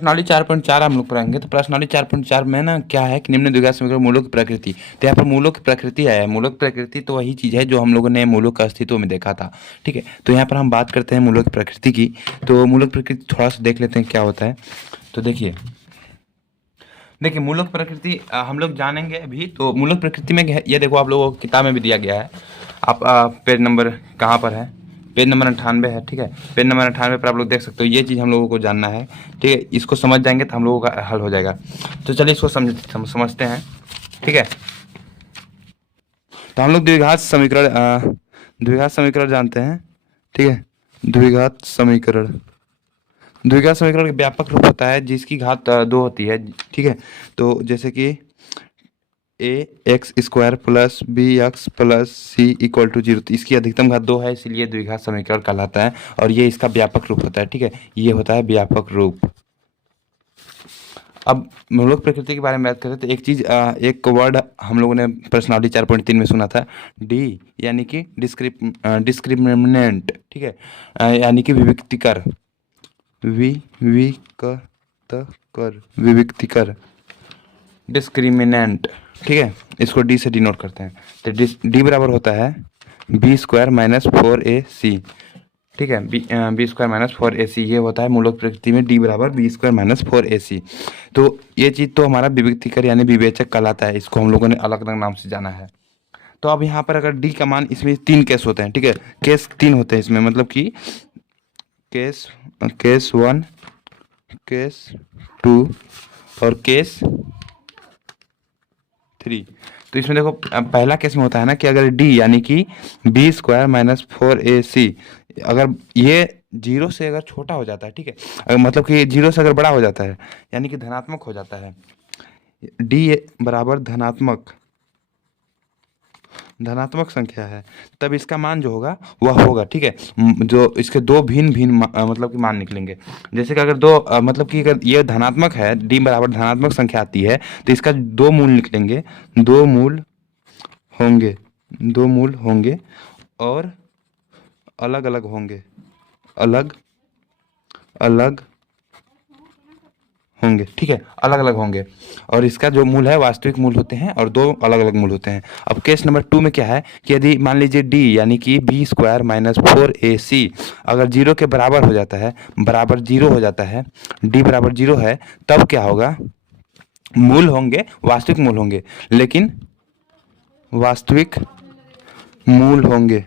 प्रश्नावली 4.4 हम लोग पढ़ेंगे। तो प्रश्नावली 4.4 में ना क्या है कि निम्न द्विघात समीकरण मूलों की प्रकृति। तो यहाँ पर मूलों की प्रकृति आया है। मूलों की प्रकृति तो वही चीज़ है जो हम लोगों ने मूलों का अस्तित्व में देखा था। ठीक है, तो यहाँ पर हम बात करते हैं मूलों की प्रकृति की। तो मूलों की प्रकृति थोड़ा सा देख लेते हैं क्या होता है। तो देखिए मूलों की प्रकृति हम लोग जानेंगे अभी। तो मूलों की प्रकृति में ये देखो, आप लोगों को किताब में भी दिया गया है। आप पेज नंबर कहाँ पर है? पेज नंबर 98 है। ठीक है, पेज नंबर 98 पर आप लोग देख सकते हो। ये चीज़ हम लोगों को जानना है। ठीक है, इसको समझ जाएंगे तो हम लोगों का हल हो जाएगा। तो चलिए इसको समझते हैं। ठीक है, तो हम लोग द्विघात समीकरण जानते हैं। ठीक है, द्विघात समीकरण का व्यापक रूप होता है जिसकी घात 2 होती है। ठीक है, तो जैसे कि A X square plus B X plus C equal to 0। तो इसकी अधिकतम घात 2 है, इसीलिए द्विघात समीकरण कहलाता है और ये इसका व्यापक रूप होता है। ठीक है, ये होता है व्यापक रूप। अब मूलक प्रकृति के बारे में बात करें तो एक चीज़, एक वर्ड हम लोगों ने प्रश्नावली 4.3 में सुना था, डी, यानी कि डिस्क्रिमिनेंट। ठीक है, यानी कि विविक्तिकर, विविक्तिकर, डिस्क्रिमिनेंट। ठीक है, इसको डी से डिनोट करते हैं। तो डी बराबर होता है बी स्क्वायर माइनस 4ac। ठीक है, बी स्क्वायर माइनस 4ac ये होता है मूलक प्रकृति में। डी बराबर बी स्क्वायर माइनस 4ac। तो ये चीज़ तो हमारा विविक्तिकर यानी विवेचक कहलाता है। इसको हम लोगों ने अलग अलग नाम से जाना है। तो अब यहाँ पर अगर डी का मान, इसमें 3 केस होते हैं। ठीक है, केस 3 होते हैं इसमें, मतलब कि केस 1, केस 2 और केस 3। तो इसमें देखो पहला केस में होता है ना कि अगर डी यानी कि बी स्क्वायर माइनस 4ac अगर ये 0 से अगर छोटा हो जाता है। ठीक है, मतलब कि 0 से अगर बड़ा हो जाता है यानी कि धनात्मक हो जाता है, डी बराबर धनात्मक संख्या है, तब इसका मान जो होगा वह होगा। ठीक है, जो इसके दो भिन्न भिन्न मतलब कि मान निकलेंगे। जैसे कि अगर दो मतलब कि अगर ये धनात्मक है, डी बराबर धनात्मक संख्या आती है तो इसका दो मूल निकलेंगे, दो मूल होंगे और अलग अलग होंगे, अलग अलग होंगे। ठीक है, अलग अलग होंगे और इसका जो मूल है वास्तविक मूल होते हैं और दो अलग अलग मूल होते हैं। अब केस नंबर 2 में क्या है कि यदि मान लीजिए डी यानी कि बी स्क्वायर माइनस 4ac अगर 0 के बराबर हो जाता है, बराबर 0 हो जाता है, डी बराबर 0 है, तब क्या होगा? मूल होंगे, वास्तविक मूल होंगे, लेकिन वास्तविक मूल होंगे,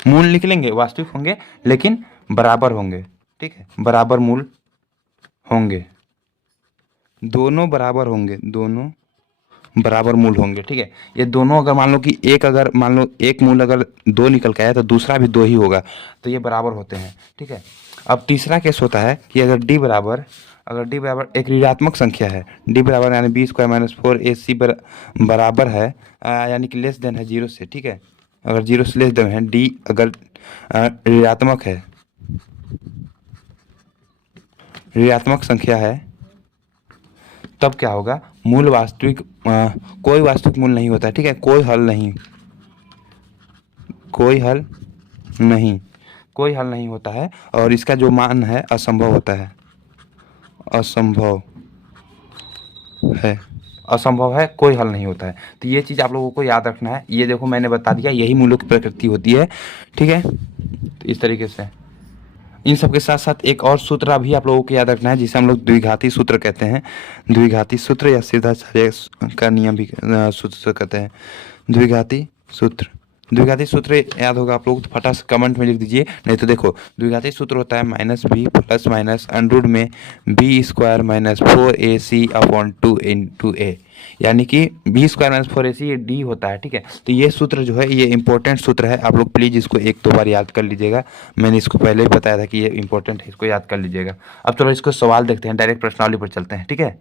मूल निकलेंगे, वास्तविक होंगे लेकिन बराबर होंगे। ठीक है, बराबर मूल होंगे, दोनों बराबर होंगे, दोनों बराबर मूल होंगे। ठीक है, ये दोनों अगर मान लो कि अगर मान लो एक मूल अगर 2 निकल के आया तो दूसरा भी 2 ही होगा, तो ये बराबर होते हैं। ठीक है, अब तीसरा केस होता है कि अगर डी बराबर एक ऋणात्मक संख्या है, डी बराबर यानी बी स्क्वायर माइनस 4ac बराबर है यानी कि लेस देन है 0 से। ठीक है, अगर 0 से लेस देन है, डी अगर ऋणात्मक है, ऋणात्मक संख्या है, तब क्या होगा? मूल वास्तविक कोई वास्तविक मूल नहीं होता है। ठीक है, कोई हल नहीं होता है और इसका जो मान है असंभव होता है, असंभव है, कोई हल नहीं होता है। तो ये चीज़ आप लोगों को याद रखना है। ये देखो मैंने बता दिया, यही मूलों की प्रकृति होती है। ठीक है, तो इस तरीके से इन सब के साथ साथ एक और सूत्र भी आप लोगों को याद रखना है जिसे हम लोग द्विघाती सूत्र कहते हैं। द्विघाती सूत्र या सिद्धाचार्य का नियम भी सूत्र कहते हैं। द्विघाती सूत्र याद होगा आप लोग तो फटाक से कमेंट में लिख दीजिए, नहीं तो देखो द्विघाती सूत्र होता है minus B plus minus under root में B square minus 4ac upon 2 into A, यानी कि बी स्क्वायर माइनस 4ac ये डी होता है। ठीक है, तो ये सूत्र जो है ये इंपॉर्टेंट सूत्र है। आप लोग प्लीज़ इसको 1-2 बार याद कर लीजिएगा। मैंने इसको पहले ही बताया था कि ये इंपॉर्टेंट है, इसको याद कर लीजिएगा। अब चलो इसको सवाल देखते हैं, डायरेक्ट प्रश्नावली पर चलते हैं। ठीक है,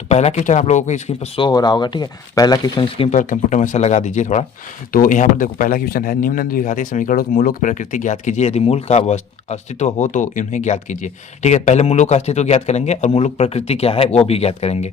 तो पहला क्वेश्चन आप लोगों को स्क्रीन पर शो हो रहा होगा। ठीक है, पहला क्वेश्चन स्क्रीन पर कंप्यूटर में से लगा दीजिए थोड़ा। तो यहाँ पर देखो पहला क्वेश्चन है, निम्न द्विघाती समीकरणों के मूलों की प्रकृति ज्ञात कीजिए, यदि मूल का अस्तित्व हो तो इन्हें ज्ञात कीजिए। ठीक है, पहले मूलों का अस्तित्व ज्ञात करेंगे और मूलों की प्रकृति क्या है वो भी ज्ञात करेंगे।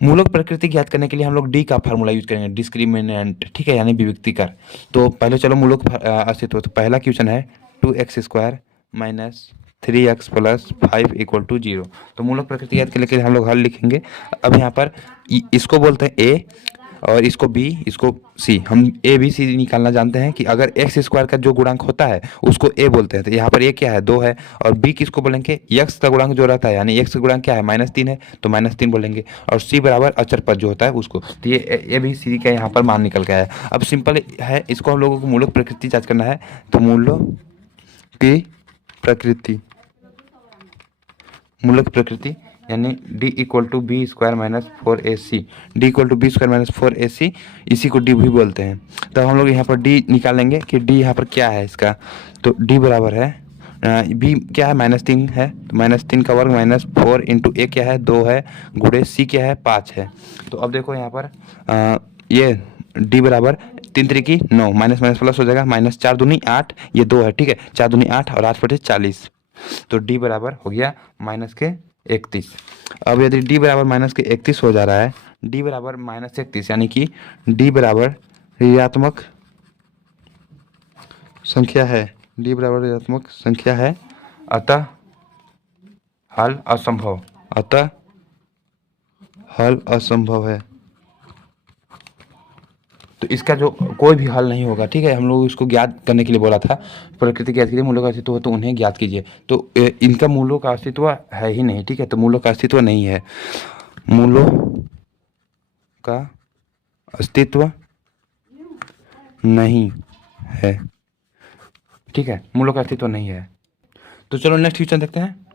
मूलों की प्रकृति ज्ञात करने के लिए हम लोग डी का फार्मूला यूज करेंगे, डिस्क्रिमिनेंट। ठीक है, यानी विविक्तिकर। तो पहले चलो मूलों का अस्तित्व। तो पहला क्वेश्चन है 2x square minus 3x plus 5 equal to 0। तो मूलक प्रकृति याद के लिए हम लोग हल लिखेंगे। अब यहाँ पर इसको बोलते हैं ए और इसको बी, इसको सी। हम ए बी सी निकालना जानते हैं कि अगर एक्स स्क्वायर का जो गुणांक होता है उसको ए बोलते हैं, तो यहाँ पर ए क्या है 2 है, और बी किसको बोलेंगे यक्स का गुणांक जो रहता है, यानी एक्स का गुणांक क्या है -3 है, तो -3 बोलेंगे, और सी बराबर अचर पद जो होता है उसको। तो ये ए बी सी का यहाँ पर मान निकल गया है। अब सिंपल है, इसको हम लोगों को मूलक प्रकृति जांच करना है। तो मूलक प्रकृति यानी D equal to B square minus 4ac, D equal to B square minus 4ac, इसी को डी भी बोलते हैं। तो हम लोग यहाँ पर डी निकालेंगे कि डी यहाँ पर क्या है इसका। तो डी बराबर है बी क्या है -3 है, तो -3 का वर्ग -4 इंटू ए क्या है 2 है, गुणे सी क्या है 5 है। तो अब देखो यहाँ पर ये डी बराबर 3 3 9, माइनस माइनस प्लस हो जाएगा, -4 दूनी 8, ये 2 है, ठीक है, 4 दूनी 8 और 8 बटे 40। तो डी बराबर हो गया -31। अब यदि डी बराबर -31 हो जा रहा है, डी बराबर -31 यानी कि डी बराबर ऋणात्मक संख्या है, डी बराबर ऋणात्मक संख्या है, अतः हल असंभव है। तो इसका जो कोई भी हल नहीं होगा, ठीक है। हम लोग इसको ज्ञात करने के लिए बोला था, प्रकृति ज्ञात कीजिए, मूलों का अस्तित्व हो तो उन्हें ज्ञात कीजिए। तो इनका मूलों का अस्तित्व है ही नहीं, ठीक है, तो मूलों का अस्तित्व नहीं है, मूलों का अस्तित्व नहीं है, ठीक है, मूलों का अस्तित्व नहीं है। तो चलो नेक्स्ट क्वेश्चन देखते हैं।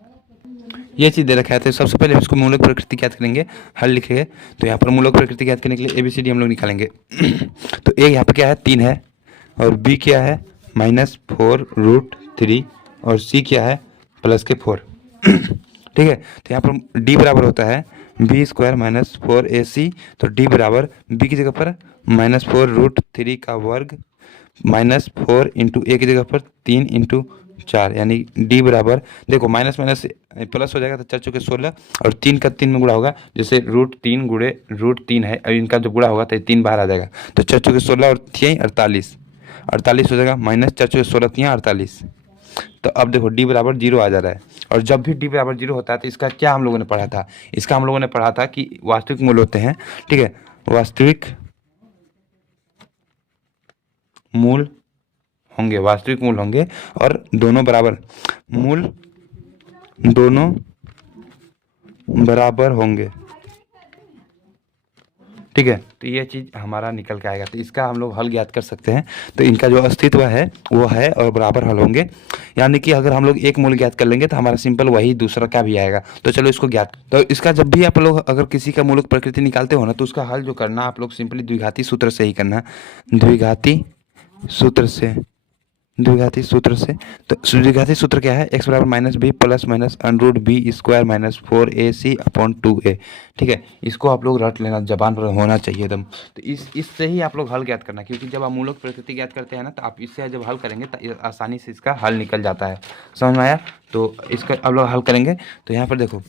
ये चीज़ दे रखा है, तो सबसे पहले इसको मूलक प्रकृति ज्ञात करेंगे, हल लिखेंगे। तो यहाँ पर मूलक प्रकृति ज्ञात करने के लिए ABCD हम लोग निकालेंगे। तो ए यहाँ पर क्या है 3 है, और बी क्या है -4√3, और सी क्या है +4। ठीक है, तो यहाँ पर डी बराबर होता है बी स्क्वायर -4ac। तो डी बराबर बी की जगह पर -4√3 का वर्ग -4 इंटू ए की जगह पर 3 इंटू 4, यानी डी बराबर देखो माइनस माइनस प्लस हो जाएगा, तो 4 चौके 16, और 3 का 3 में गुणा होगा, जैसे √3 गुणे √3 है, और इनका जब गुणा होगा तो 3 बाहर आ जाएगा, तो 4 चौके 16 और 3 48 हो जाएगा, -4 चौके 16 3 48। तो अब देखो डी बराबर 0 आ जा रहा है, और जब भी डी बराबर 0 होता है तो इसका क्या हम लोगों ने पढ़ा था, इसका हम लोगों ने पढ़ा था कि वास्तविक मूल होते हैं, ठीक है, वास्तविक मूल होंगे, और दोनों बराबर होंगे, ठीक है। तो ये चीज़ हमारा निकल के आएगा, तो इसका हम लोग हल ज्ञात कर सकते हैं। तो इनका जो अस्तित्व है वो है और बराबर हल होंगे, यानी कि अगर हम लोग एक मूल ज्ञात कर लेंगे तो हमारा सिंपल वही दूसरा का भी आएगा। तो चलो इसको ज्ञात, तो इसका जब भी आप लोग अगर किसी का मूलक प्रकृति निकालते हो ना, तो उसका हल जो करना आप लोग सिंपली द्विघाती सूत्र से ही करना, द्विघाती सूत्र से। तो द्विघाती सूत्र क्या है, x बराबर -b plus minus √b square -4ac/2a, ठीक है। इसको आप लोग रट लेना, जबान पर होना चाहिए एकदम। तो इससे ही आप लोग हल ज्ञात करना, क्योंकि जब आप मूलक प्रकृति ज्ञात करते हैं ना, तो आप इससे जब हल करेंगे तो आसानी से इसका हल निकल जाता है, समझ में आया। तो इसका आप लोग हल करेंगे, तो यहाँ पर देखो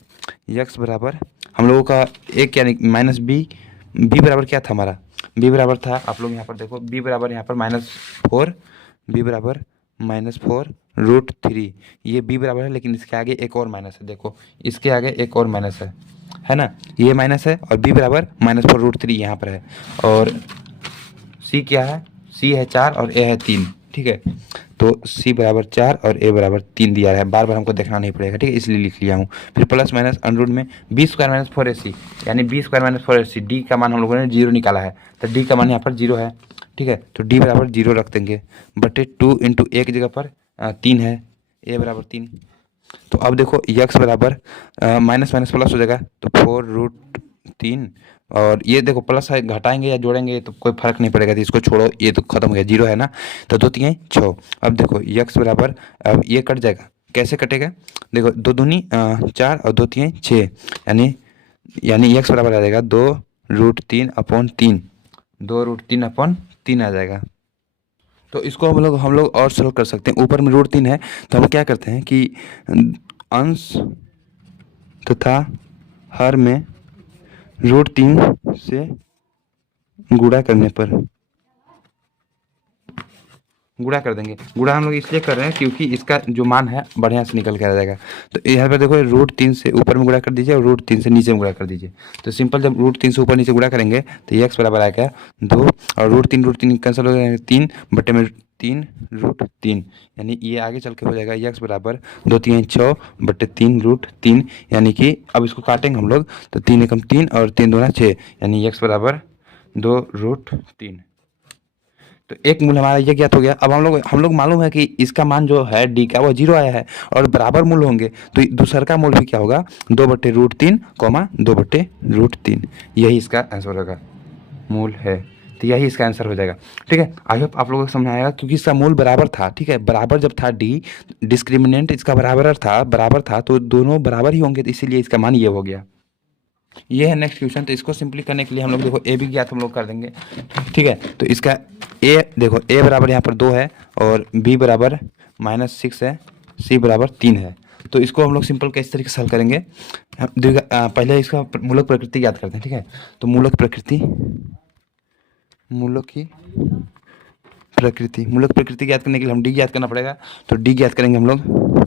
x बराबर हम लोगों का एक यानी -b बराबर क्या था हमारा, b बराबर था, आप लोग यहाँ पर देखो b बराबर यहाँ पर -4, b बराबर -4√3, ये b बराबर है, लेकिन इसके आगे एक और माइनस है, देखो इसके आगे एक और माइनस है ना, ये माइनस है, और b बराबर -4√3 यहाँ पर है, और c क्या है, c है 4 और a है 3, ठीक है। तो c बराबर 4 और a बराबर 3 दिया है, बार बार हमको देखना नहीं पड़ेगा, ठीक है, इसलिए लिख लिया हूँ। फिर प्लस माइनस अंडर में b स्क्वायर -4ac, यानी b स्क्वायर -4ac, d का मान हम लोगों ने 0 निकाला है, तो d का मान यहाँ पर 0 है, ठीक है। तो d बराबर 0 रख देंगे, बटे 2 इंटू ए की जगह पर 3 है, a बराबर 3। तो अब देखो x बराबर माइनस माइनस प्लस हो जाएगा, तो 4√3, और ये देखो प्लस है, घटाएंगे या जोड़ेंगे तो कोई फर्क नहीं पड़ेगा, तो इसको छोड़ो, ये तो खत्म हो गया, 0 है ना, तो 2 3 6। अब देखो x बराबर, अब ये कट जाएगा, कैसे कटेगा, देखो 2 दूनी 4 और 2 3 6, यानी x बराबर आ जाएगा 2√3/3, 2√3/3 आ जाएगा। तो इसको हम लोग और सॉल्व कर सकते हैं। ऊपर में √3 है, तो हम क्या करते हैं कि अंश तथा हर में √3 से गुणा करने पर गुणा कर देंगे। गुणा हम लोग इसलिए कर रहे हैं क्योंकि इसका जो मान है बढ़िया से निकल के आ जाएगा। तो यहाँ पर देखो √3 से ऊपर में गुणा कर दीजिए और √3 से नीचे में गुणा कर दीजिए। तो सिंपल जब √3 से ऊपर नीचे गुणा करेंगे तो ये x बराबर आएगा 2 और √3 कैंसिल हो जाएगा 3 बटे में 3 √3, यानी ये आगे चल के हो जाएगा x बराबर 2 3 6 बटे 3 √3, यानी कि अब इसको काटेंगे हम लोग तो 3 एकम 3 और 3 दूना 6, यानी x बराबर 2√3। तो एक मूल हमारा ये ज्ञात हो गया। अब हम लोग मालूम है कि इसका मान जो है डी का वो 0 आया है और बराबर मूल होंगे, तो दूसर का मूल भी क्या होगा 2/√3 2/√3, यही इसका आंसर होगा, मूल है। तो यही इसका आंसर हो जाएगा। ठीक है, आई होप आप लोगों को समझ आएगा क्योंकि इसका मूल बराबर था। ठीक है, बराबर जब था डी, डिस्क्रिमिनेंट इसका बराबर था तो दोनों बराबर ही होंगे, तो इसीलिए इसका मान ये हो गया। ये है नेक्स्ट क्वेश्चन। तो इसको सिंपली करने के लिए हम लोग देखो ए भी ज्ञात हम लोग कर देंगे। ठीक है, तो इसका ए देखो, ए बराबर यहाँ पर 2 है और बी बराबर -6 है, सी बराबर 3 है। तो इसको हम लोग सिंपल किस तरीके से हल करेंगे, पहले इसका मूलक प्रकृति याद करते हैं। ठीक है, तो मूलक प्रकृति याद करने के लिए हम डी ज्ञात करना पड़ेगा। तो डी ज्ञात करेंगे हम लोग।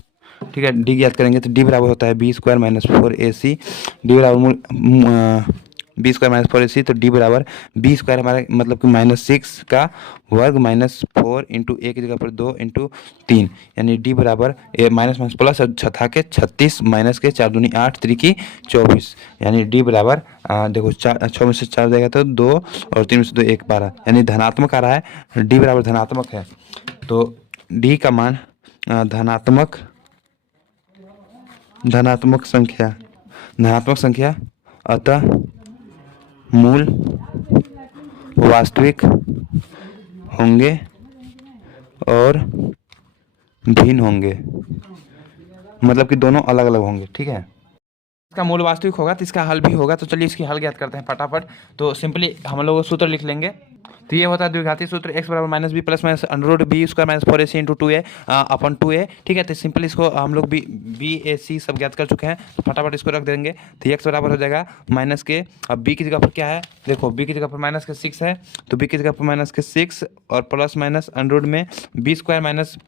ठीक है, डी ज्ञात करेंगे तो डी बराबर होता है b² - 4ac। डी बराबर b² - 4ac, तो डी बराबर b² हमारा मतलब कि -6 का वर्ग -4 इंटू ए की जगह पर 2 इंटू 3, यानी डी बराबर माइनस माइनस प्लस छठा के 36 माइनस के 4 दूनी 8 3 24, यानी डी बराबर देखो 6 में से 4 जाएगा तो 2 और 3 में से 2 1 12, यानी धनात्मक आ रहा है, डी बराबर धनात्मक है। तो डी का मान धनात्मक संख्या अतः मूल वास्तविक होंगे और भिन्न होंगे, मतलब कि दोनों अलग अलग होंगे। ठीक है, इसका मूल वास्तविक होगा तो इसका हल भी होगा। तो चलिए इसकी हल ज्ञात करते हैं फटाफट। तो सिंपली हम लोग सूत्र लिख लेंगे। तो ये होता है द्विघाती सूत्र x बराबर -b plus minus √b² - 4ac into 2a अपन 2a। ठीक है, तो सिंपल इसको हम लोग b a c सब ज्ञात कर चुके हैं, तो फटाफट इसको रख देंगे। तो x बराबर हो जाएगा माइनस के, अब b की जगह पर क्या है देखो, b की जगह पर -6 है, तो b की जगह पर -6 और प्लस माइनस अंडर में b² -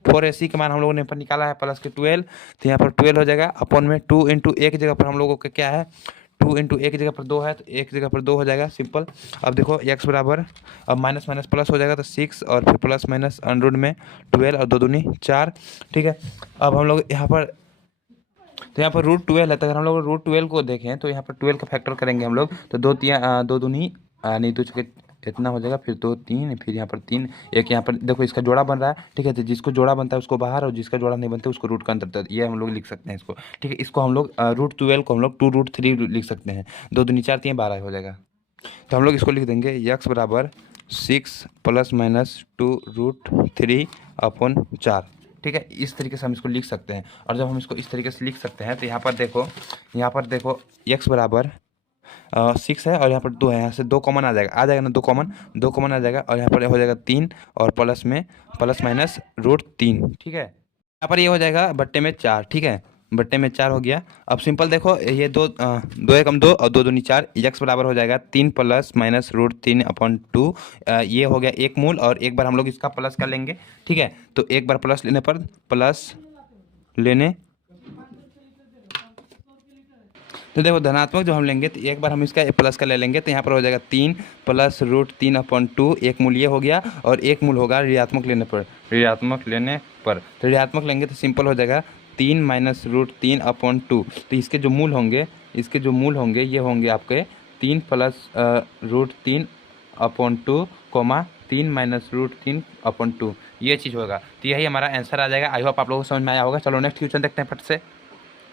4ac का मान हम लोगों ने पर निकाला है प्लस के 12, तो यहाँ पर 12 हो जाएगा अपन में 2 इंटू ए की जगह पर हम लोगों का क्या है 2 इंटू ए की जगह पर 2 है, तो ए की जगह पर 2 हो जाएगा सिंपल। अब देखो x बराबर, अब माइनस माइनस प्लस हो जाएगा तो 6 और फिर प्लस माइनस अंडर में 12 और 2 दूनी 4। ठीक है, अब हम लोग यहाँ पर, तो यहाँ पर √12 है, तो अगर हम लोग √12 को देखें तो यहाँ पर 12 का फैक्टर करेंगे हम लोग तो 2 दूनी नहीं 2 चुके इतना हो जाएगा, फिर 2 3 फिर यहाँ पर 3 1, यहाँ पर देखो इसका जोड़ा बन रहा है। ठीक है, तो जिसको जोड़ा बनता है उसको बाहर और जिसका जोड़ा नहीं बनता है उसको रूट का अंतर, ये हम लोग लिख सकते हैं इसको। ठीक है, इसको हम लोग √12 को हम लोग 2√3 लिख सकते हैं, 2 दूनी 4 3 12 हो जाएगा। तो हम लोग इसको लिख देंगे x बराबर 6 + -2√3 अपन 4। ठीक है, इस तरीके से हम इसको लिख सकते हैं। और जब हम इसको इस तरीके से लिख सकते हैं तो यहाँ पर देखो x बराबर 6 है और यहाँ पर 2 है, यहाँ से 2 कॉमन आ जाएगा ना, 2 कॉमन आ जाएगा और यहाँ पर हो जाएगा 3 और प्लस में प्लस माइनस √3। ठीक है, यहाँ पर ये हो जाएगा बट्टे में 4। ठीक है, बट्टे में 4 हो गया। अब सिंपल देखो ये 2 एकम 2 और 2 दूनी 4, x बराबर हो जाएगा 3 + -√3/2। ये हो गया एक मूल, और एक बार हम लोग इसका प्लस कर लेंगे। ठीक है, तो एक बार प्लस लेने पर तो देखो धनात्मक जो हम लेंगे तो एक बार हम इसका प्लस का ले लेंगे, तो यहाँ पर हो जाएगा 3 + √3/2, एक मूल ये हो गया और एक मूल होगा ऋणात्मक लेने पर। तो ऋणात्मक लेंगे तो सिंपल हो जाएगा 3 - √3/2। तो इसके जो मूल होंगे ये होंगे आपके 3 + √3/2, 3 - √3/2, ये चीज़ होगा। तो यही हमारा आंसर आ जाएगा। आई होप आप लोगों को समझ में आया होगा। चलो नेक्स्ट क्वेश्चन देखते हैं फट से।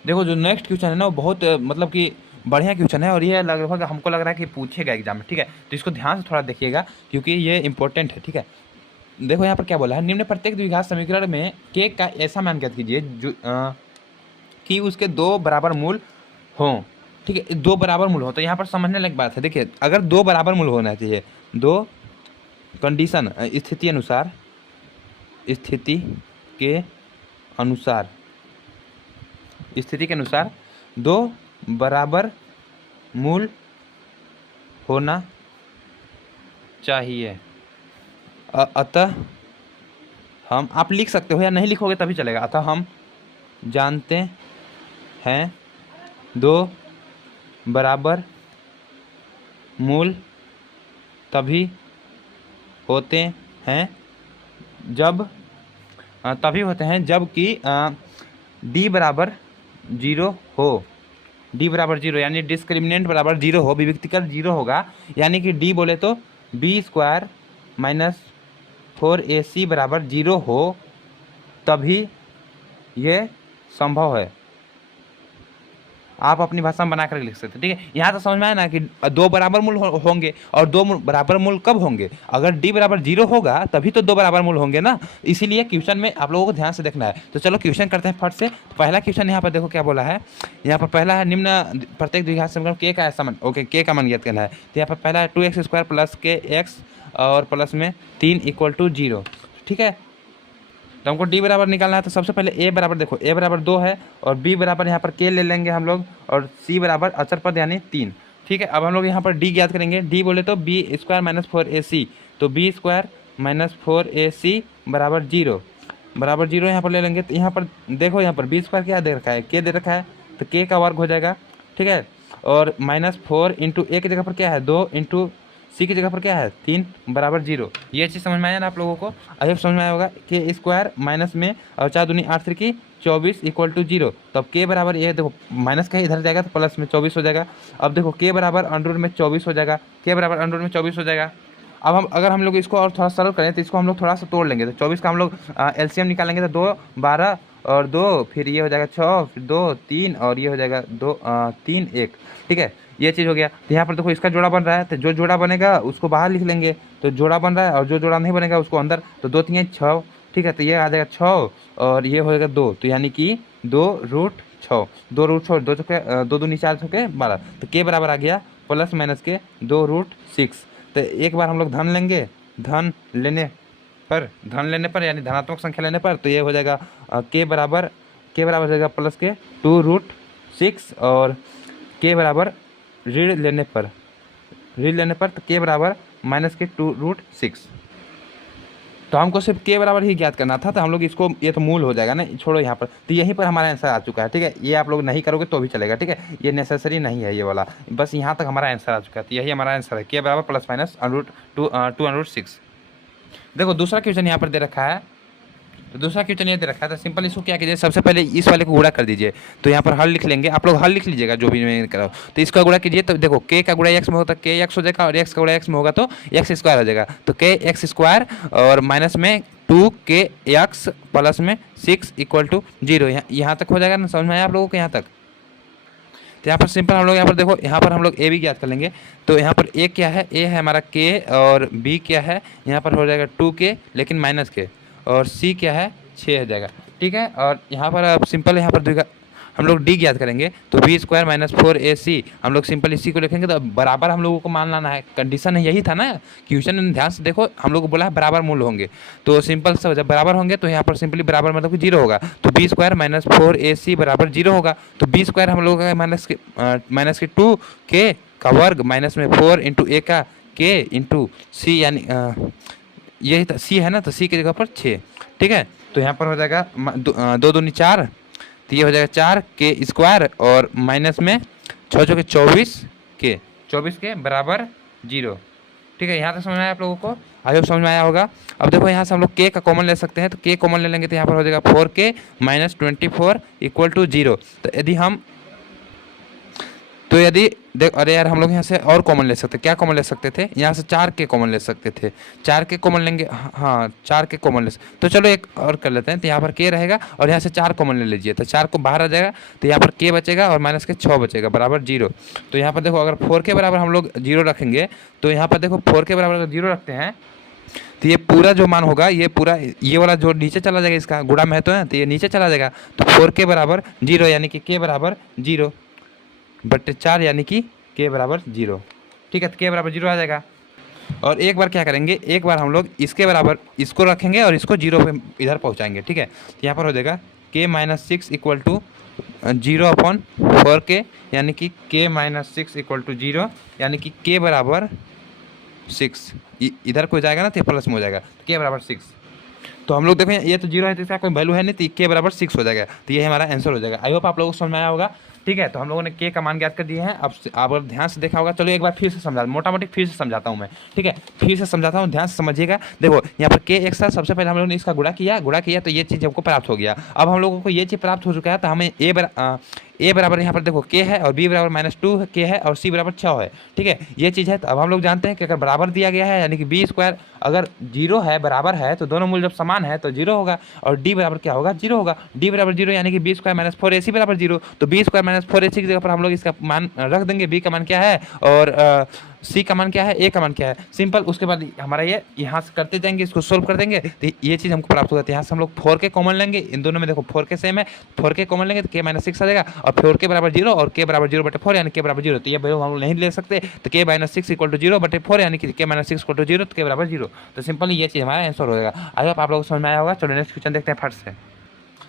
देखो जो नेक्स्ट क्वेश्चन है ना वो बहुत मतलब कि बढ़िया क्वेश्चन है और ये लगभग हमको लग रहा है कि पूछेगा एग्जाम में। ठीक है, तो इसको ध्यान से थोड़ा देखिएगा क्योंकि ये इंपॉर्टेंट है। ठीक है, देखो यहाँ पर क्या बोला है, निम्न प्रत्येक द्विघात समीकरण में के का ऐसा मान ज्ञात कीजिए जो कि उसके 2 बराबर मूल हों। ठीक है, 2 बराबर मूल हो, तो यहाँ पर समझने लायक बात है। देखिए अगर 2 बराबर मूल होना चाहिए, 2 कंडीशन स्थिति के अनुसार 2 बराबर मूल होना चाहिए, अतः हम, आप लिख सकते हो या नहीं लिखोगे तभी चलेगा। अतः हम जानते हैं दो बराबर मूल तभी होते हैं जब जबकि डी बराबर जीरो हो। डी बराबर जीरो यानी डिस्क्रिमिनेंट बराबर जीरो हो, विविक्तिकर जीरो होगा। यानी कि डी बोले तो बी स्क्वायर माइनस 4ac बराबर जीरो हो, तभी ये संभव है। आप अपनी भाषा में बनाकर लिख सकते हैं, ठीक है। यहाँ तो समझ में आया ना कि दो बराबर मूल होंगे, और दो बराबर मूल कब होंगे? अगर डी बराबर जीरो होगा तभी तो दो बराबर मूल होंगे ना। इसीलिए क्वेश्चन में आप लोगों को ध्यान से देखना है। तो चलो क्वेश्चन करते हैं फट से। तो पहला क्वेश्चन यहाँ पर देखो क्या बोला है। यहाँ पर पहला है निम्न प्रत्येक द्विघात समीकरण के का ऐसा मान, ओके, के का मान ज्ञात करना है। तो यहाँ पर पहला है 2x² प्लस के एक्स और प्लस में 3 = 0, ठीक है। तो हमको डी बराबर निकालना है। तो सबसे पहले ए बराबर, देखो ए बराबर 2 है और बी बराबर यहाँ पर के ले लेंगे हम लोग, और सी बराबर अचर पद यानी 3, ठीक है। अब हम लोग यहाँ पर डी ज्ञात करेंगे। डी बोले तो बी स्क्वायर माइनस 4ac, तो बी स्क्वायर माइनस 4ac बराबर 0 यहाँ पर ले लेंगे। तो यहाँ पर देखो, यहाँ पर बी स्क्वायर क्या दे रखा है, के दे रखा है, तो के का वर्ग हो जाएगा, ठीक है। और -4 × ए की जगह पर क्या है 2 × सी की जगह पर क्या है 3 बराबर 0। ये चीज़ समझ में आया ना आप लोगों को? अभी समझ में आया होगा। के स्क्वायर माइनस में और 4 दूनी 8 3 24 = 0। तो अब के बराबर, ये देखो माइनस का इधर जाएगा तो प्लस में 24 हो जाएगा। अब देखो के बराबर अंडर में 24 हो जाएगा, के बराबर अंडर में 24 हो जाएगा। अब अगर हम लोग इसको और थोड़ा सरल करें तो इसको हम लोग थोड़ा सा तोड़ लेंगे। तो 24 का हम लोग एलसीएम निकालेंगे तो 2 12 और 2, फिर ये हो जाएगा 6, फिर 2 3 और ये हो जाएगा 2 3 1, ठीक है। ये चीज़ हो गया। तो यहाँ पर देखो इसका जोड़ा बन रहा है, तो जो जोड़ा बनेगा उसको बाहर लिख लेंगे। तो जोड़ा बन रहा है और जो जोड़ा नहीं बनेगा उसको अंदर। तो 2 3 6, ठीक है। तो ये आ जाएगा 6 और ये हो जाएगा 2, तो यानी कि 2√6, 2√6, 2 दूनी 4 छके 12। तो के बराबर आ गया प्लस माइनस के 2√6। तो एक बार हम लोग धन लेंगे, धन लेने पर यानी धनात्मक संख्या लेने पर, तो ये हो जाएगा के बराबर हो जाएगा प्लस के 2√6, और के बराबर ऋण लेने पर तो के बराबर माइनस के 2√6। तो हमको सिर्फ के बराबर ही ज्ञात करना था। तो हम लोग इसको, ये तो मूल हो जाएगा ना, छोड़ो यहाँ पर। तो यहीं पर हमारा आंसर आ चुका है, ठीक है। ये आप लोग नहीं करोगे तो भी चलेगा, ठीक है। ये नेसेसरी नहीं है ये वाला, बस यहाँ तक हमारा आंसर आ चुका है। तो यही हमारा आंसर है, के बराबर प्लस माइनस √2√6। देखो दूसरा क्वेश्चन यहाँ पर दे रखा है। तो दूसरा क्वेश्चन ये दे रखा है, तो सिंपल इसको क्या कीजिए, सबसे पहले इस वाले को गुणा कर दीजिए। तो यहाँ पर हल लिख लेंगे, आप लोग हल लिख लीजिएगा जो भी मैं कराओ। तो इसका गुणा कीजिए, तो देखो के का गुणा एक्स में होता है के एक्स हो जाएगा, और एक्स का गुणा एक्स में होगा तो एक्स स्क्वायर हो जाएगा। तो के एक्स स्क्वायर और माइनस में 2 एक्स प्लस में 6 = 0। यहाँ तक हो जाएगा ना, समझ में आया आप लोगों को यहाँ तक? तो यहाँ पर सिंपल हम लोग यहाँ पर देखो, यहाँ पर हम लोग ए भी ज्ञात कर लेंगे। तो यहाँ पर ए क्या है, ए है हमारा के, और बी क्या है, यहाँ पर हो जाएगा 2k लेकिन माइनस के, और सी क्या है 6 हो जाएगा, ठीक है। और यहाँ पर अब सिंपल यहाँ पर हम लोग डी ज्ञात करेंगे। तो बी स्क्वायर माइनस 4ac, हम लोग सिंपल इसी को लिखेंगे। तो बराबर हम लोगों को मान लाना है, कंडीशन यही था ना क्वेश्चन में, ध्यान से देखो। हम लोग को बोला है बराबर मूल होंगे, तो सिंपल से जब बराबर होंगे तो यहाँ पर सिंपली बराबर मतलब कि 0 होगा। तो बी स्क्वायर माइनस 4ac बराबर 0 होगा। तो बी स्क्वायर हम लोग का माइनस के 2k का वर्ग माइनस में 4 × a का k × c, यानी यही सी है ना, तो सी की जगह पर 6, ठीक है। तो यहाँ पर हो जाएगा 2 दूनी 4, तो ये हो जाएगा 4k स्क्वायर और माइनस में 6 चौके 24 के बराबर 0, ठीक है। यहाँ तक समझ में आया आप लोगों को? आई होप समझ में आया होगा। अब देखो यहाँ से हम लोग के का कॉमन ले सकते हैं। तो के कॉमन ले लेंगे तो यहाँ पर हो जाएगा 4k - 24 = 0। तो यदि देख, अरे यार हम लोग यहाँ से और कॉमन ले सकते, क्या कॉमन ले सकते थे, यहाँ से 4k कॉमन ले सकते थे। 4k कॉमन लेंगे, हाँ 4k कॉमन ले सकते। तो चलो एक और कर लेते हैं। तो यहाँ पर k रहेगा और यहाँ से 4 कॉमन ले लीजिए, तो 4 को बाहर आ जाएगा। तो यहाँ पर k बचेगा और माइनस के 6 बचेगा बराबर 0। तो यहाँ पर देखो अगर 4k बराबर हम लोग 0 रखेंगे, तो यहाँ पर देखो 4k बराबर अगर 0 रखते हैं तो ये पूरा जो मान होगा, ये पूरा ये वाला जो नीचे चला जाएगा, इसका गुणा में है तो ये नीचे चला जाएगा। तो 4k बराबर 0 यानी कि k बराबर 0/4 यानी कि k बराबर 0, ठीक है। तो k बराबर 0 आ जाएगा। और एक बार क्या करेंगे, एक बार हम लोग इसके बराबर इसको रखेंगे और इसको 0 पे इधर पहुंचाएंगे, ठीक है। तो यहाँ पर हो जाएगा k - 6 = 0/4k, यानी कि k - 6 = 0, यानी कि k बराबर 6। इधर को जाएगा ना तो प्लस में हो जाएगा, k बराबर 6। तो हम लोग देखें ये तो 0 है तो इसका कोई वैल्यू है नहीं, तो के बराबर 6 हो जाएगा। तो ये हमारा आंसर हो जाएगा। आई होप आप लोगों को समझ में आया होगा। ठीक है, तो हम लोगों ने के का मान ज्ञात कर दिए हैं। अब आप अगर ध्यान से देखा होगा, चलो एक बार फिर से समझा, मोटा मोटी फिर से समझाता हूँ मैं। ठीक है, फिर से समझाता हूँ, ध्यान से समझिएगा। देखो यहाँ पर के एक साथ सबसे पहले हम लोगों ने इसका गुणा किया तो ये चीज़ हमको प्राप्त हो गया। अब हम लोगों को ये चीज़ प्राप्त हो चुका है, तो हमें ए बराबर यहाँ पर देखो के है और बी बराबर -2 के है और सी बराबर 6 है। ठीक है, ये चीज़ है। तो अब हम लोग जानते हैं कि अगर बराबर दिया गया है यानी कि बी स्क्वायर अगर 0 है बराबर है तो दोनों मूल जब समान है तो 0 होगा और डी बराबर क्या होगा 0 होगा। डी बराबर 0 यानी कि बी स्क्वायर -4ac बराबर 0। तो बी स्क्वायर -4ac की जगह पर हम लोग इसका मान रख देंगे, बी का मान क्या है और सी का मान क्या है, ए का मान क्या है, सिंपल। उसके बाद हमारा ये यहाँ से करते जाएंगे, इसको सोल्व कर देंगे तो ये चीज़ हमको प्राप्त हो जाती है। यहाँ से हम लोग 4 के कॉमन लेंगे, इन दोनों में देखो 4 के सेम है, 4 के कॉमन लेंगे तो के -6 आ जाएगा और 4 के बराबर 0 और के बराबर 0/4 यानी के बराबर 0। तो ये वैल्यू हम लोग नहीं ले सकते, तो के -6 = 0/4 यानी कि के -6 = 0 तो के बराबर 0। तो सिंपल ये चीज़ हमारा आंसर हो जाएगा। आई होप आप लोगों को समझ में आया होगा। चलो नेक्स्ट क्वेश्चन देखते हैं फट से।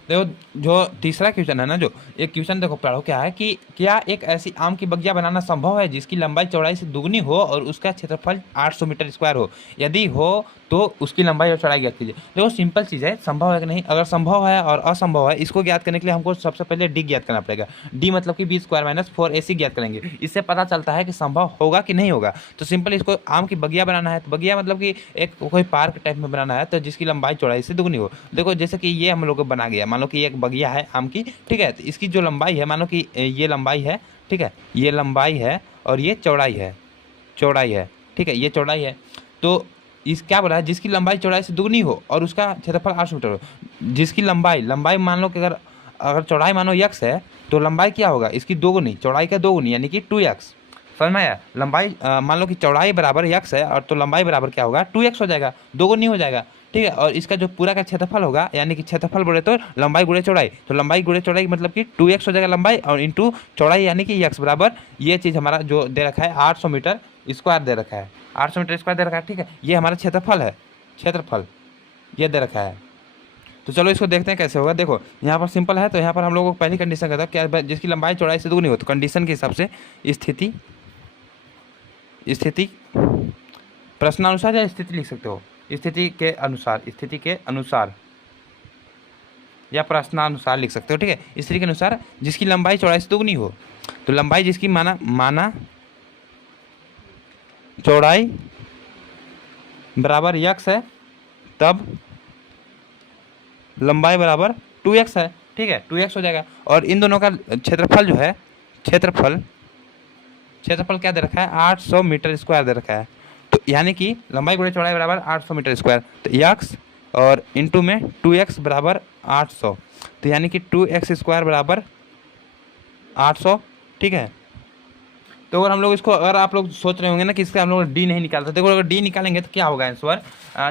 देखो जो तीसरा क्वेश्चन है ना, जो एक क्वेश्चन देखो पढ़ो क्या है कि क्या एक ऐसी आम की बगिया बनाना संभव है जिसकी लंबाई चौड़ाई से दुगनी हो और उसका क्षेत्रफल 800 मीटर स्क्वायर हो? यदि हो तो उसकी लंबाई और चौड़ाई ज्ञात कीजिए। देखो सिंपल चीज़ है, संभव है कि नहीं। अगर संभव है और असंभव है, इसको ज्ञात करने के लिए हमको सबसे पहले डी ज्ञात करना पड़ेगा। डी मतलब कि बी स्क्वायर -4ac ज्ञात करेंगे, इससे पता चलता है कि संभव होगा कि नहीं होगा। तो सिंपल इसको आम की बगिया बनाना है, तो बगिया मतलब कि एक कोई पार्क टाइप में बनाना है तो जिसकी लंबाई चौड़ाई से दुगनी हो। देखो जैसे कि ये हम लोग को बना गया, मान लो कि एक बगिया है आम की। ठीक है, तो इसकी जो लंबाई है, मानो कि ये लंबाई है। ठीक है, ये लंबाई है और ये चौड़ाई है, ठीक है, ये चौड़ाई है। तो इस क्या बोला है, जिसकी लंबाई चौड़ाई से दुगनी हो और उसका क्षेत्रफल 800 मीटर हो। जिसकी लंबाई मान लो कि अगर चौड़ाई मानो x है तो लंबाई क्या होगा, इसकी दोगुनी, चौड़ाई का दोगुनी यानी कि 2x। समझ में आया? लंबाई मान लो कि चौड़ाई बराबर x है और तो लंबाई बराबर क्या होगा 2x हो जाएगा, दोगुनी हो जाएगा। ठीक है, और इसका जो पूरा का क्षेत्रफल होगा यानी कि क्षेत्रफल बोले तो लंबाई गुणे चौड़ाई, तो लंबाई गुणे चौड़ाई मतलब कि 2x हो जाएगा लंबाई और इंटू चौड़ाई यानी कि x बराबर ये चीज़ हमारा जो दे रखा है 800 मीटर स्क्वायर दे रखा है, 800 मीटर स्क्वायर दे रखा है। ठीक है, ये हमारा क्षेत्रफल है, क्षेत्रफल ये दे रखा है। तो चलो इसको देखते हैं कैसे होगा। देखो यहाँ पर सिंपल है, तो यहाँ पर हम लोगों को पहली कंडीशन कहता है क्या, जिसकी लंबाई चौड़ाई से दुगनी हो। तो कंडीशन के हिसाब से स्थिति प्रश्नानुसार या स्थिति लिख सकते हो, स्थिति के अनुसार या प्रश्नानुसार लिख सकते हो। ठीक है, स्थिति के अनुसार जिसकी लंबाई चौड़ाई से दुगनी हो, तो लंबाई जिसकी माना चौड़ाई बराबर x है तब लंबाई बराबर 2x है। ठीक है, 2x हो जाएगा और इन दोनों का क्षेत्रफल जो है, क्षेत्रफल क्या दे रखा है 800 मीटर स्क्वायर दे रखा है। तो यानी कि लंबाई गुणे चौड़ाई बराबर 800 मीटर स्क्वायर, तो x और इंटू में 2x बराबर 800, तो यानी कि 2x स्क्वायर बराबर 800। ठीक है, तो अगर हम लोग इसको, अगर आप लोग सोच रहे होंगे ना कि इसका हम लोग डी नहीं निकालते, देखो अगर डी निकालेंगे तो क्या होगा आंसर।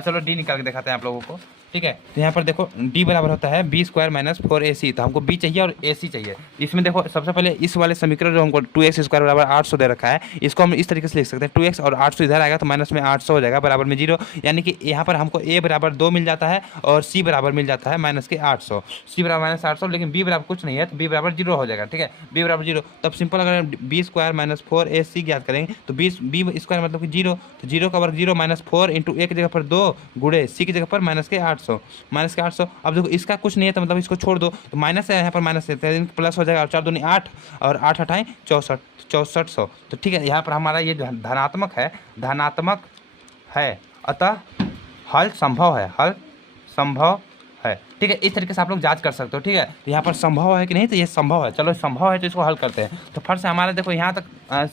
चलो डी निकाल के दिखाते हैं आप लोगों को। ठीक है, तो यहाँ पर देखो डी बराबर होता है बी स्क्वायर -4ac, तो हमको बी चाहिए और ac चाहिए। इसमें देखो सबसे पहले इस वाले समीकरण जो हमको 2x स्क्वायर बराबर 800 दे रखा है, इसको हम इस तरीके से लिख सकते हैं 2x और 800 इधर आएगा तो माइनस में 800 हो जाएगा, बराबर में 0। यानी कि यहाँ पर हमको a बराबर 2 मिल जाता है और c बराबर मिल जाता है -800, c बराबर -800, लेकिन b बराबर कुछ नहीं है तो b बराबर 0 हो जाएगा। ठीक है, b बराबर 0, तब सिंपल अगर बी स्क्वायर -4ac ज्ञात करेंगे तो बी स्क्वायर मतलब कि 0, तो 0 का वर्ग 0 -4 इंटू a की जगह पर 2 गुणे c की जगह पर -800। अब देखो इसका कुछ नहीं है तो मतलब इसको छोड़ दो, तो माइनस है यहाँ पर माइनस है, प्लस हो जाएगा और 4 दूनी 8 और 8 हटाएं 6400। तो ठीक है, यहाँ पर हमारा ये धनात्मक है, अतः हल संभव है। ठीक है, इस तरीके से आप लोग जांच कर सकते हो। ठीक है, तो यहाँ पर संभव है कि नहीं, तो ये संभव है। चलो संभव है तो इसको हल करते हैं। तो फर्स्ट से हमारा देखो यहाँ तक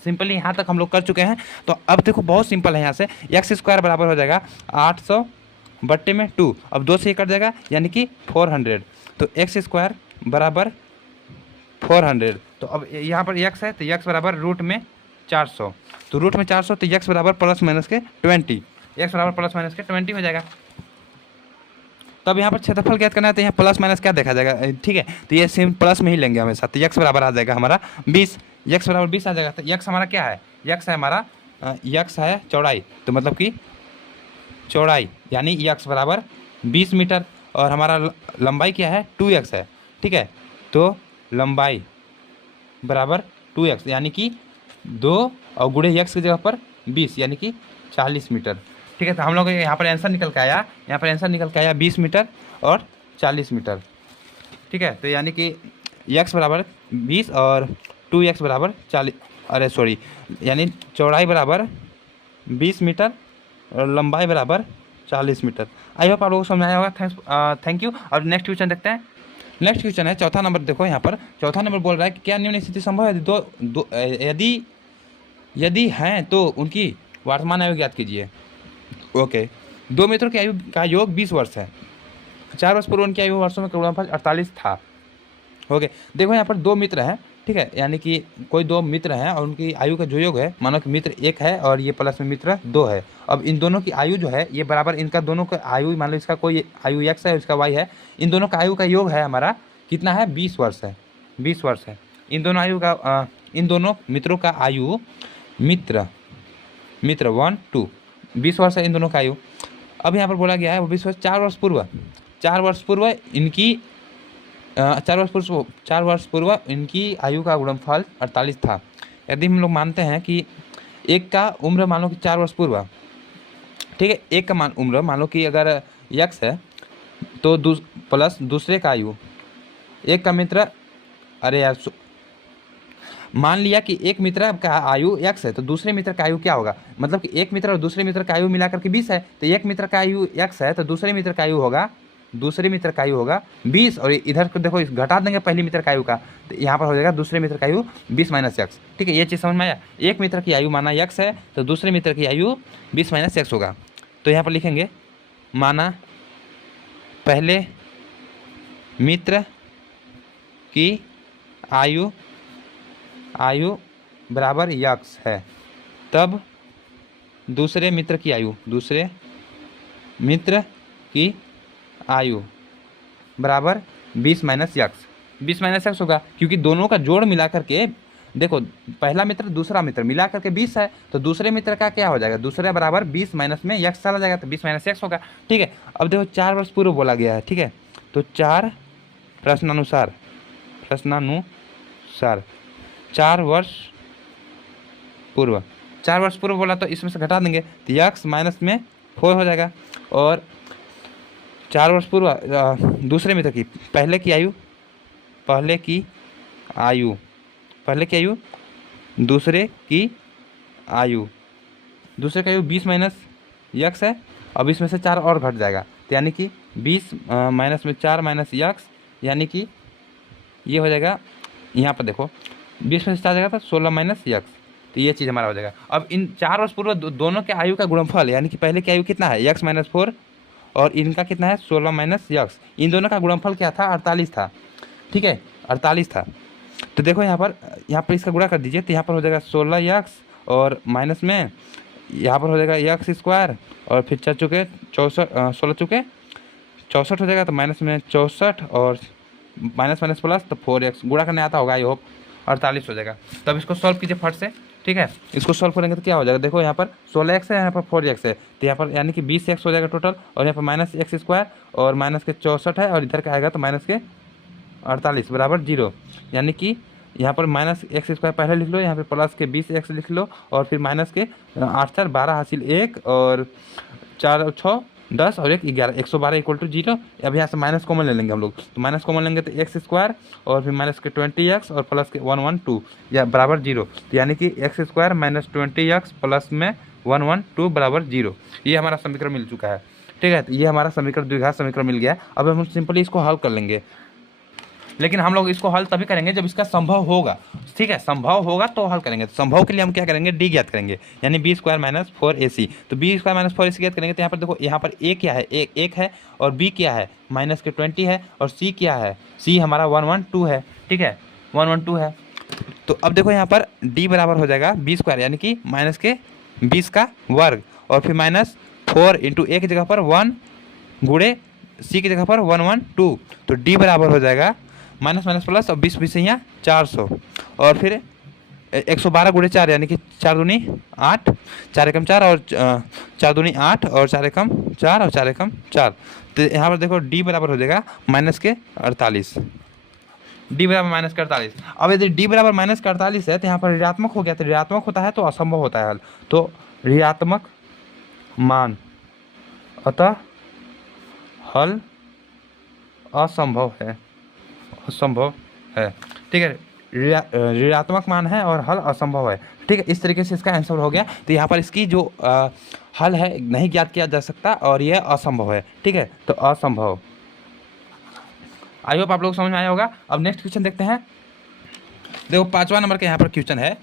सिंपली यहाँ तक हम लोग कर चुके हैं। तो अब देखो बहुत सिंपल है, यहाँ से x स्क्वायर बराबर हो जाएगा 800 बट्टे में 2, अब 2 से ये कट जाएगा यानी कि 400, तो x स्क्वायर बराबर 400। तो अब यहाँ पर x है तो x बराबर रूट में 400, तो रूट में 400 तो x बराबर प्लस माइनस के 20, x बराबर प्लस माइनस के 20 हो जाएगा। तब यहाँ पर क्षेत्रफल ज्ञात करना है तो यहाँ प्लस माइनस क्या देखा जाएगा। ठीक है, तो ये सेम प्लस में ही लेंगे हमेशा, तो x बराबर आ जाएगा हमारा 20, x बराबर 20 आ जाएगा। तो x हमारा क्या है, x है हमारा x है चौड़ाई, तो मतलब कि चौड़ाई यानी x बराबर 20 मीटर और हमारा लंबाई क्या है 2x है। ठीक है, तो लंबाई बराबर 2x यानी कि 2 और गुणे x की जगह पर 20 यानी कि 40 मीटर। ठीक है। तो हम लोग यहाँ पर आंसर निकल के आया, यहाँ पर आंसर निकल के आया 20 मीटर और 40 मीटर। ठीक है, तो यानी कि x बराबर 20 और 2x बराबर 40, अरे सॉरी, यानी चौड़ाई बराबर 20 मीटर और लंबाई बराबर 40 मीटर। आई होप आप लोगों को समझ आया होगा। Thank you. और नेक्स्ट क्वेश्चन देखते हैं। नेक्स्ट क्वेश्चन है चौथा नंबर। देखो यहाँ पर चौथा नंबर बोल रहा है कि क्या निम्न स्थिति संभव है, यदि हैं तो उनकी वर्तमान आयु ज्ञात कीजिए। ओके, दो मित्रों की आयु का योग 20 वर्ष है। 4 वर्ष पूर्व उनकी आयु वर्षों में गुणनफल 48 था। ओके, देखो यहाँ पर दो मित्र हैं, ठीक है, यानी कि कोई दो मित्र हैं और उनकी आयु का जो योग है, मानो कि मित्र 1 है और ये प्लस में मित्र 2 है। अब इन दोनों की आयु जो है ये बराबर, इनका दोनों का आयु, मान लो इसका कोई आयु x है और इसका y है, इन दोनों का आयु का योग है हमारा कितना है, 20 वर्ष है। 20 वर्ष है इन दोनों आयु का, इन दोनों मित्रों का आयु, मित्र 1 2 20 वर्ष है इन दोनों का आयु। अब यहाँ पर बोला गया है वो 20 वर्ष, 4 वर्ष पूर्व इनकी 4 वर्ष पूर्व इनकी आयु का गुणनफल 48 था। यदि हम लोग मानते हैं कि एक का उम्र मान लो कि 4 वर्ष पूर्व, ठीक है, एक का उम्र मान लो कि अगर x है तो प्लस दूसरे का आयु, एक का मित्र, अरे यार मान लिया कि एक मित्र का आयु x है तो दूसरे मित्र का आयु क्या होगा, मतलब कि एक मित्र और दूसरे मित्र का आयु मिलाकर के 20 है, तो एक मित्र का आयु x है तो दूसरे मित्र का आयु होगा 20 और इधर को देखो घटा देंगे पहले मित्र का आयु का, तो यहाँ पर हो जाएगा दूसरे मित्र का आयु 20 माइनस x। ठीक है, ये चीज़ समझ में आया। एक मित्र की आयु माना x है तो दूसरे मित्र की आयु 20 माइनस x होगा। तो यहाँ पर लिखेंगे माना पहले मित्र की आयु बराबर x है, तब दूसरे मित्र की आयु बराबर 20 माइनस एक्स होगा, क्योंकि दोनों का जोड़ मिला करके देखो पहला मित्र दूसरा मित्र मिला करके 20 है, तो दूसरे मित्र का क्या हो जाएगा, दूसरे बराबर 20 माइनस में एक्स चला जाएगा, तो 20 माइनस एक्स होगा। ठीक है, अब देखो 4 वर्ष पूर्व बोला गया है। ठीक है, तो 4 प्रश्नानुसार 4 वर्ष पूर्व बोला, तो इसमें से घटा देंगे तो एक्स माइनस में 4 हो जाएगा। और 4 वर्ष पूर्व दूसरे मित्र की पहले की आयु दूसरे का आयु 20 माइनस एक्स है। अब इसमें से 4 और घट जाएगा, तो यानी कि 20 माइनस में 4 माइनस एक्स, यानी कि ये हो जाएगा, यहाँ पर देखो 20 में से 4 जाएगा तो 16 माइनस एक्स, तो ये चीज़ हमारा हो जाएगा। अब इन 4 वर्ष पूर्व दोनों के आयु का गुणनफल, यानी कि पहले की आयु कितना है एक्स माइनस 4 और इनका कितना है 16 माइनस एक्स, इन दोनों का गुणनफल क्या था 48 था। ठीक है, 48 था। तो देखो यहाँ पर इसका गुणा कर दीजिए, तो यहाँ पर हो जाएगा 16 एक्स और माइनस में यहाँ पर हो जाएगा एक्स स्क्वायर और फिर 4 चुके 64, 16 चुके 64 हो जाएगा, तो माइनस में 64 और माइनस प्लस तो 4x, गुणा करने आता होगा आई होप, 48 हो जाएगा। तब इसको सॉल्व कीजिए फट से। ठीक है, इसको सॉल्व करेंगे तो क्या हो जाएगा, देखो यहाँ पर 16x है, यहाँ पर 4x है, तो यहाँ पर यानी कि 20x हो जाएगा टोटल, और यहाँ पर माइनस एक्स स्क्वायर और माइनस के 64 है, और इधर का आएगा तो माइनस के 48 बराबर 0, यानी कि यहाँ पर माइनस एक्स स्क्वायर पहले लिख लो, यहाँ पर प्लस के 20x लिख लो, और फिर माइनस के 8 4 12 हासिल 1 और 4 6 10 और 1 11, 112 इक्वल टू 0। अब यहाँ से माइनस कॉमन ले लेंगे हम लोग, तो माइनस कॉमन लेंगे तो एक्स स्क्वायर और फिर माइनस के 20x और प्लस के 112 या बराबर 0, तो यानी कि x square minus 20x plus में 112 बराबर 0। ये हमारा समीकरण मिल चुका है। ठीक है, तो ये हमारा समीकरण द्विघात समीकरण मिल गया। अब हम सिंपली इसको हल कर लेंगे, लेकिन हम लोग इसको हल तभी करेंगे जब इसका संभव होगा। ठीक है, संभव होगा तो हल करेंगे। तो संभव के लिए हम क्या करेंगे, डी ज्ञात करेंगे, यानी बी स्क्वायर माइनस 4ac। तो बी स्क्वायर माइनस 4ac ज्ञात करेंगे, तो यहाँ पर देखो यहाँ पर ए क्या है, एक है, और बी क्या है माइनस के 20 है, और सी क्या है, सी हमारा 112 है। ठीक है, 112 है। तो अब देखो यहाँ पर डी बराबर हो जाएगा बी स्क्वायर, यानी कि माइनस के 20 का वर्ग, और फिर माइनस 4 इंटू ए की जगह पर 1 गुणे सी की जगह पर 112, तो डी बराबर हो जाएगा माइनस माइनस प्लस और 20 से यहाँ 400, और फिर 112 गुणे 4, यानी कि 4 दूनी 8, 4 एकम 4 और 4 दूनी 8 और 4 एकम 4 और 4 एकम 4। तो यहाँ पर देखो डी बराबर हो जाएगा माइनस के 48, डी बराबर माइनस के 48। अब यदि डी बराबर माइनस के 48 है तो यहाँ पर ऋणात्मक हो गया, तो ऋणात्मक होता है तो असंभव होता है हल, तो ऋणात्मक मान, अतः हल असंभव है, असंभव है। ठीक है, ऋणात्मक मान है और हल असंभव है। ठीक है, इस तरीके से इसका आंसर हो गया। तो यहाँ पर इसकी जो हल है नहीं ज्ञात किया जा सकता और यह असंभव है। ठीक है, तो असंभव। आई होप आप लोग समझ में आया होगा। अब नेक्स्ट क्वेश्चन देखते हैं। देखो 5वां नंबर का यहाँ पर क्वेश्चन है,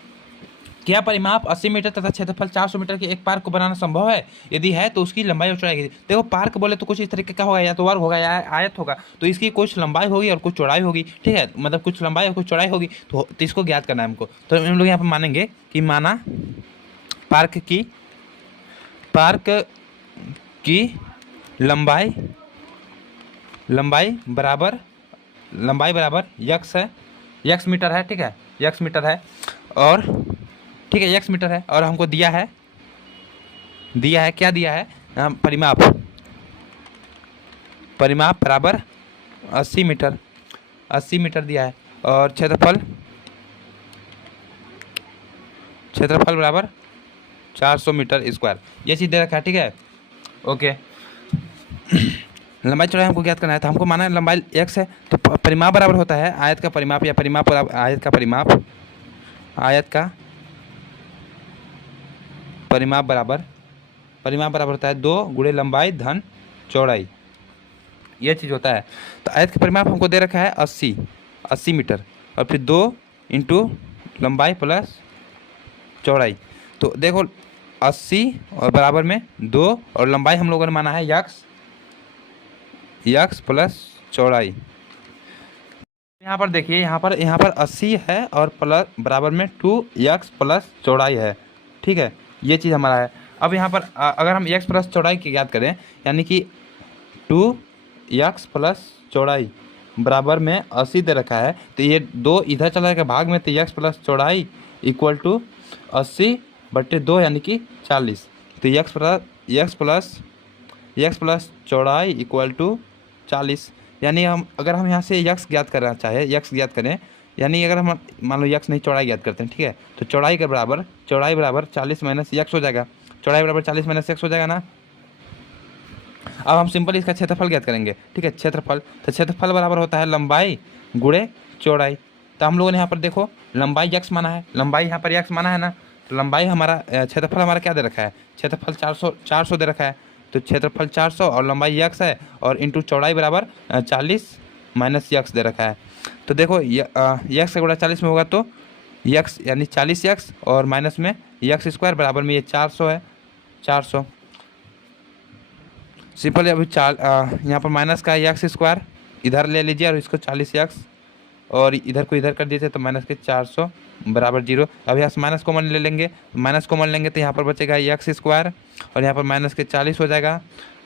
क्या परिमाप 80 मीटर तथा क्षेत्रफल 400 मीटर के एक पार्क को बनाना संभव है? यदि है तो उसकी लंबाई और चौड़ाई कितनी? देखो पार्क बोले तो कुछ इस तरीके का होगा, या तो वर्ग होगा या आयत होगा। तो इसकी कुछ लंबाई होगी और कुछ चौड़ाई होगी। ठीक है, मतलब कुछ लंबाई और कुछ चौड़ाई होगी। तो इसको ज्ञात करना है हमको। तो हम लोग यहाँ पर मानेंगे कि माना पार्क की लंबाई बराबर यक्स है, यक्स मीटर है। ठीक है, यक्स मीटर है और ठीक है यक्स मीटर है और हमको दिया है क्या दिया है? परिमाप बराबर 80 मीटर दिया है और क्षेत्रफल बराबर 400 मीटर स्क्वायर, ये चीज़ दे रखा है। ठीक है, ओके। लंबाई चौड़ाई हमको ज्ञात करना है। तो हमको माना है लंबाई x है, तो परिमाप बराबर होता है आयत का परिमाप, या परिमाप बराबर आयत का परिमाप बराबर होता है 2 गुणे लंबाई धन चौड़ाई, ये चीज़ होता है। तो आयत का परिमाप हमको दे रखा है 80 मीटर और फिर 2 इंटू लंबाई प्लस चौड़ाई। तो देखो 80 और बराबर में 2 और लंबाई हम लोगों ने माना है यक्स प्लस चौड़ाई। यहाँ पर देखिए, यहाँ पर 80 है और प्लस बराबर में 2x प्लस चौड़ाई है। ठीक है, ये चीज़ हमारा है। अब यहाँ पर अगर हम x प्लस चौड़ाई की याद करें, यानी कि 2x प्लस चौड़ाई बराबर में 80 दे रखा है, तो ये 2 इधर चला जाएगा भाग में, तो x प्लस चौड़ाई इक्वल टू 80/2 यानी कि 40। तो x प्लस चौड़ाई इक्वल टू 40, यानी अगर हम यहाँ से यक्स ज्ञात करना चाहे, यक्स ज्ञात करें, यानी अगर हम मान लो यक्स नहीं चौड़ाई ज्ञात करते हैं। ठीक है, तो चौड़ाई बराबर 40 माइनस यक्स हो जाएगा, चौड़ाई बराबर 40 माइनस यक्स हो जाएगा ना। अब हम सिंपल इसका क्षेत्रफल ज्ञात करेंगे। ठीक है, क्षेत्रफल बराबर होता है लंबाई गुणे चौड़ाई। तो हम लोगों ने यहाँ पर देखो लंबाई यक्स माना है, ना। तो लंबाई हमारा क्षेत्रफल हमारा क्या दे रखा है? क्षेत्रफल 400 दे रखा है। तो क्षेत्रफल 400 और लंबाई यक्स है और इंटू चौड़ाई बराबर 40 माइनस यक्स दे रखा है। तो देखो यक्स का गुणा 40 में होगा तो यक्स यानी 40 यक्स और माइनस में यक्स स्क्वायर बराबर में ये 400 है, 400 सिंपल। अभी यहाँ पर माइनस का यक्स स्क्वायर इधर ले लीजिए और इसको 40 यक्स और इधर को इधर कर दीजिए, तो माइनस के 400 बराबर 0। अब यहाँ से माइनस कॉमन ले लेंगे, तो यहाँ पर बचेगा यक्स स्क्वायर और यहाँ पर माइनस के 40 हो जाएगा,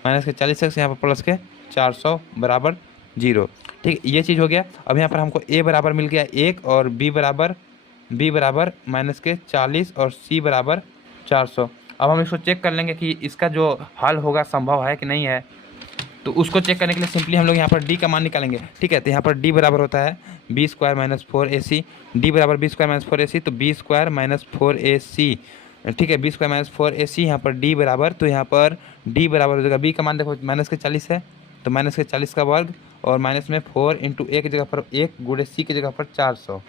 माइनस के 40 यक्स, यहाँ पर प्लस के 400 बराबर 0। ठीक, ये चीज़ हो गया। अब यहाँ पर हमको a बराबर मिल गया 1 और b बराबर माइनस के 40 और c बराबर 400। अब हम इसको चेक कर लेंगे कि इसका जो हल होगा संभव है कि नहीं है। तो उसको चेक करने के लिए सिंपली हम लोग यहाँ पर d का मान निकालेंगे। ठीक है, तो यहाँ पर d बराबर होता है b square minus 4ac, d बराबर b स्क्वायर माइनस 4ac, तो b स्क्वायर माइनस 4ac। ठीक है, b स्क्वायर माइनस 4ac, यहाँ पर d बराबर, तो यहाँ पर d बराबर हो जाएगा, b का मान देखो माइनस के 40 है, तो माइनस के 40 का वर्ग और माइनस में 4 इंटू a की जगह पर 1 गुणे c की जगह पर 400।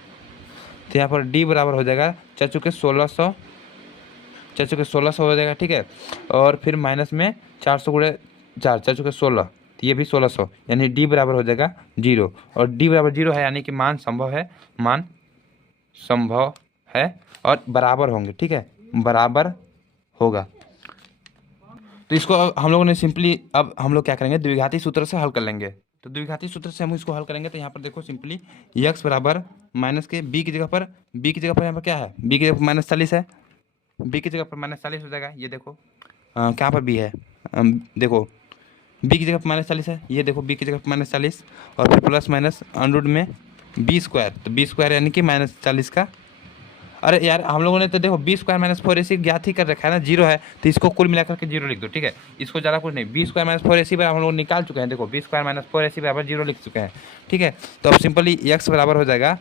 तो यहाँ पर d बराबर हो जाएगा 4 चुके 1600 हो जाएगा। ठीक है, और फिर माइनस में 400 गुणे 4 चुके 16, तो ये भी 1600, यानी d बराबर हो जाएगा 0। और d बराबर 0 है यानी कि मान संभव है और बराबर होंगे। ठीक है, बराबर होगा। तो इसको हम लोगों ने सिंपली, अब हम लोग क्या करेंगे, द्विघाती सूत्र से हल कर लेंगे। तो द्विघाती सूत्र से हम इसको हल करेंगे। तो यहाँ पर देखो सिंपली x बराबर माइनस के b की जगह पर यहाँ पर क्या है, b की जगह पर माइनस 40 है, b की जगह पर माइनस 40 हो जाएगा। ये देखो क्या पर b है, देखो b की जगह पर माइनस 40 है, ये देखो b की जगह पर माइनस 40 और फिर प्लस माइनस अंडरवुड में b स्क्वायर, तो b स्क्वायर यानी कि माइनस 40 का, अरे यार हम लोगों ने तो देखो b स्क्वायर माइनस 4ac ज्ञात ही कर रखा है ना, 0 है, तो इसको कुल मिलाकर के 0 लिख दो। ठीक है, इसको ज़्यादा कुछ नहीं, b स्क्वायर माइनस 4ac बराबर हम लोग निकाल चुके हैं। देखो b स्क्वायर माइनस 4ac बराबर 0 लिख चुके हैं। ठीक है, तो अब सिंपली x बराबर हो जाएगा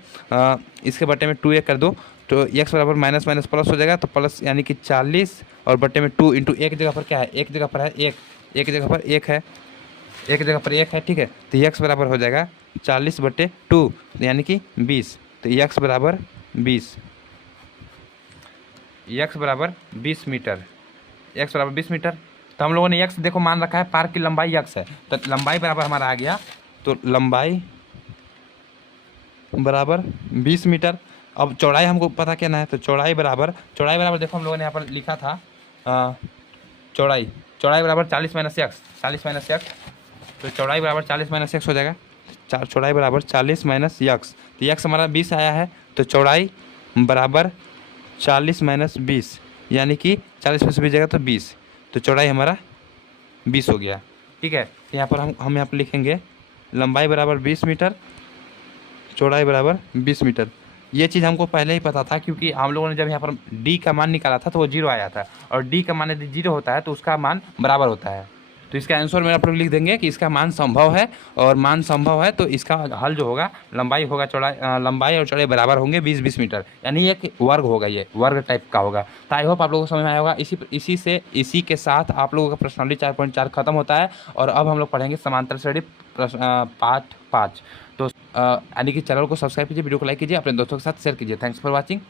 इसके बटे में 2a कर दो, तो x बराबर माइनस माइनस प्लस हो जाएगा, तो प्लस यानी कि 40 और बट्टे में 2 इंटू एक जगह पर क्या है, एक जगह पर है एक जगह पर एक है, एक जगह पर एक है, ठीक है। तो x बराबर हो जाएगा 40/2 यानी कि 20। तो x बराबर 20, x बराबर 20 मीटर, x बराबर 20 मीटर। तो हम लोगों ने x देखो मान रखा है, पार्क की लंबाई x है, तो लंबाई बराबर हमारा आ गया, तो लंबाई बराबर 20 मीटर। अब चौड़ाई हमको पता करना है, तो चौड़ाई बराबर देखो हम लोगों ने यहाँ पर लिखा था चौड़ाई बराबर 40 माइनस एक्स, तो चौड़ाई बराबर 40 माइनस एक्स हो जाएगा। चौड़ाई बराबर 40 माइनस एक्स, तो एक्स हमारा 20 आया है, तो चौड़ाई बराबर 40 माइनस 20 यानी कि 40 में से 20 जाएगा तो 20, तो चौड़ाई हमारा 20 हो गया, ठीक है। यहाँ पर हम यहाँ पर लिखेंगे लंबाई बराबर 20 मीटर, चौड़ाई बराबर 20 मीटर। ये चीज़ हमको पहले ही पता था, क्योंकि हम लोगों ने जब यहाँ पर d का मान निकाला था तो वो 0 आया था, और d का मान यदि 0 होता है तो उसका मान बराबर होता है। तो इसका आंसर में आप लोग लिख देंगे कि इसका मान संभव है, और मान संभव है तो इसका हल जो होगा लंबाई होगा लंबाई और चौड़ाई बराबर होंगे 20-20 मीटर, यानी एक वर्ग होगा, ये वर्ग टाइप का होगा। तो आई होप आप लोगों को समझ में आया होगा। इसी के साथ आप लोगों का प्रश्नावली 4.4 खत्म होता है, और अब हम लोग पढ़ेंगे समांतर श्रेणी पाठ 5। तो यानी कि चैनल को सब्सक्राइब कीजिए, वीडियो को लाइक कीजिए, अपने दोस्तों के साथ शेयर कीजिए। Thanks for watching.